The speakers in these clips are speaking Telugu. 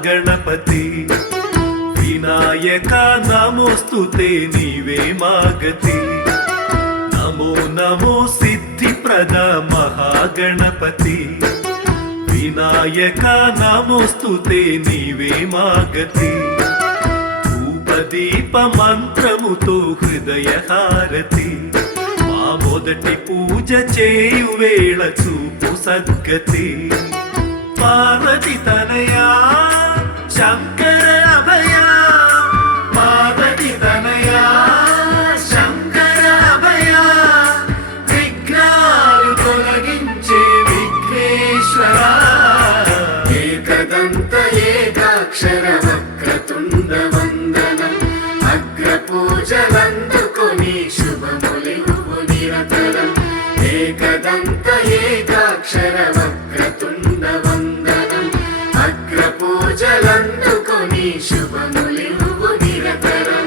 మహాగణపతి వినాయక నమోస్తుతే నీవే మాగతి నమో నమో సిద్ధిప్రద మహాగణపతి వినాయక నమోస్తుతే నీవే మాగతి ధూపదీప మంత్రముతో హృదయ హారతి మా మొదటి పూజ చేయు వేళ చూపు సద్గతి పార్వతి తనయా శంకర అభయ పార్వతి తనయా శంకర అభయ విఘ్నాలు తొలగించే విఘ్నేశ్వర ఏకదంత ఏకాక్షర వక్రతుండ వందనం అగ్రపూజలందుకొని శుభములివ్వు నిరతరం ఏకదంత ఏకాక్షర వక్రతుండ వందనం అగ్రపూజలందుకొని శుభములివ్వు నిరతరం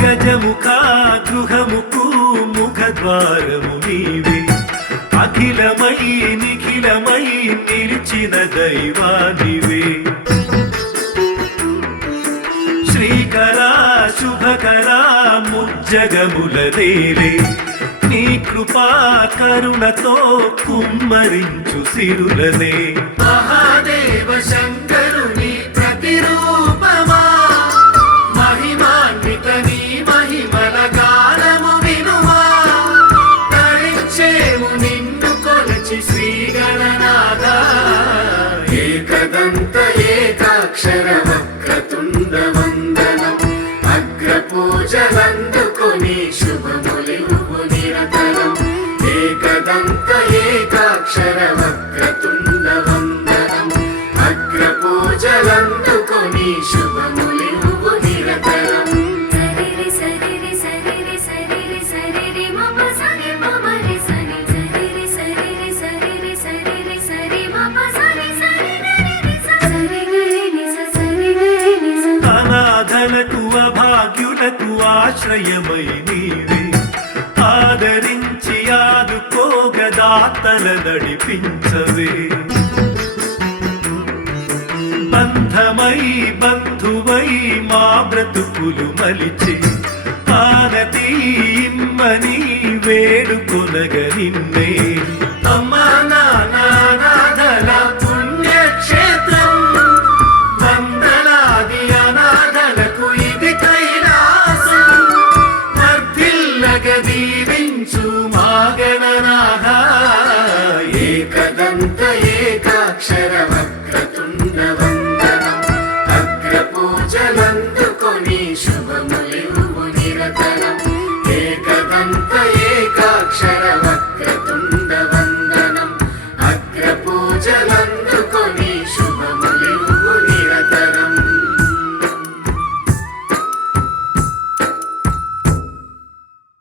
గజముఖ గృహముకు ముఖద్వారము నీవే అఖిలమై నిఖిలమై నిలిచిన దైవానివే శ్రీకర శుభకర ముజ్జగముల నేలే నీ కృపా కరుణతో కుమ్మరించు సిరులనే మహాదేవ శంకరుని ప్రతిరూపమా మహిమాన్విత నీ మహిమల గానము వినుమా తరించేము నిన్ను కొలచి శ్రీగణనాథ ఏకదంత ఏకాక్షర వక్రతుండ వందనం అగ్రపూజలందుకొని శుభములివ్వు నిరతరం ఏకదంత ఏకాక్షర వక్రతుండ వందనం అగ్రపూజలందుకొని శుభములివ్వు నిరతరం అనాథలకు అభాగ్యులకు ఆశ్రయమై నీవే ఆదరించి ఆదుకోగదాతల నడిపించవే బంధమై బంధువై మా బ్రతుకులు మలిచి ఆనతి ఇమ్మని వేడుకొనగ నిన్నే